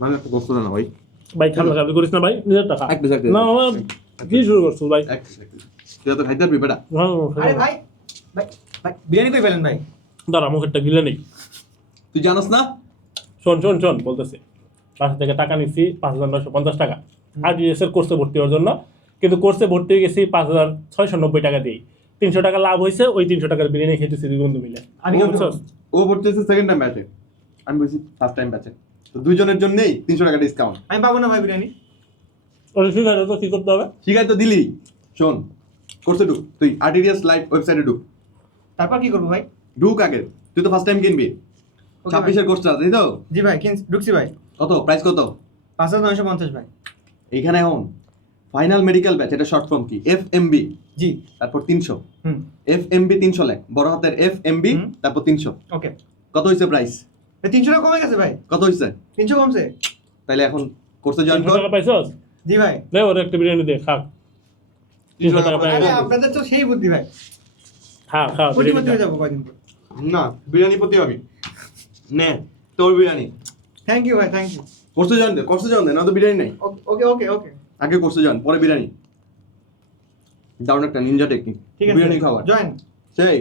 মানে একটা গোস্ত না ভাই ভাই খারাপ খারাপ করিস না ভাই, নিজের টাকা একটা না বাবা, কি শুরু করছো ভাই? তুই তো খাইতে পারবি বেটা আরে ভাই ভাই ভাই বিরিয়ানি কই পেলেন ভাই? দাঁড়া মুখেরটা গিলে নেই। তুই জানোস না শোন শোন শোন বলতেছি, বাসা থেকে টাকা নিচ্ছি 5,950 টাকা RDS এর কোর্সে ভর্তি হওয়ার জন্য, কিন্তু কোর্সে ভর্তি হয়ে গেছি 5,690 টাকা দিয়ে। 300 টাকা লাভ হয়েছে, ওই 300 টাকার বিরিয়ানি খেতেছি দুই বন্ধু মিলে। আমি বুঝছস? ও ভর্তি হয়েছে সেকেন্ড টাইম ব্যাচে, আমি বলছি ফার্স্ট টাইম ব্যাচে, তো দুইজনের জন্যই 300 টাকা ডিসকাউন্ট। আমি পাবো না ভাই বিরিয়ানি। ওটা ঠিক আছে, তো কি করতে হবে? ঠিক আছে তো দিলি। শোন কোর্সে ঢুক, তুই আরটিডিএস লাইভ ওয়েবসাইটে ঢুক। তারপর কি করবো ভাই? ঢুক আগে, তুই তো ফার্স্ট টাইম কিনবি। 26 এর কোর্সটা তাই তো? জি ভাই ঢুকছি ভাই। কত প্রাইস কত? 5,950 ভাই। এইখানে এখন ফাইনাল মেডিকেল ব্যাচ, এটা শর্ট ফর্ম কি FMB, জি তারপর 300 হুম FMB 300 লেখ, বড় হাতের FMB তারপর 300। ওকে কত হইছে প্রাইস? 300 টাকা কমে গেছে ভাই। কত হইছে? 300 কমছে। তাহলে এখন কোর্সে জয়েন 300 কর। টাকা পাইছস? জি ভাই। দে ওর একটা বিরিয়ানি দে, খা। 300 টাকা পাই। আরে আপনাদের তো সেই বুদ্ধি ভাই। খা খা কোটি বিরিয়ানি হয়ে খা। যাবো কয়দিন পর। না বিরিয়ানি প্রতি হবি নে, তোর বিরিয়ানি। থ্যাংক ইউ ভাই, থ্যাংক ইউ। কোর্সে জয়েন দে, কোর্সে জয়েন দে, না তো বিরিয়ানি নাই। ওকে ওকে ওকে আগে কোর্সে জয়েন, পরে বিরিয়ানি। দারুণ একটা নিনজা টেকনিক ঠিক আছে বিরিয়ানি খাবার জয়েন। সেই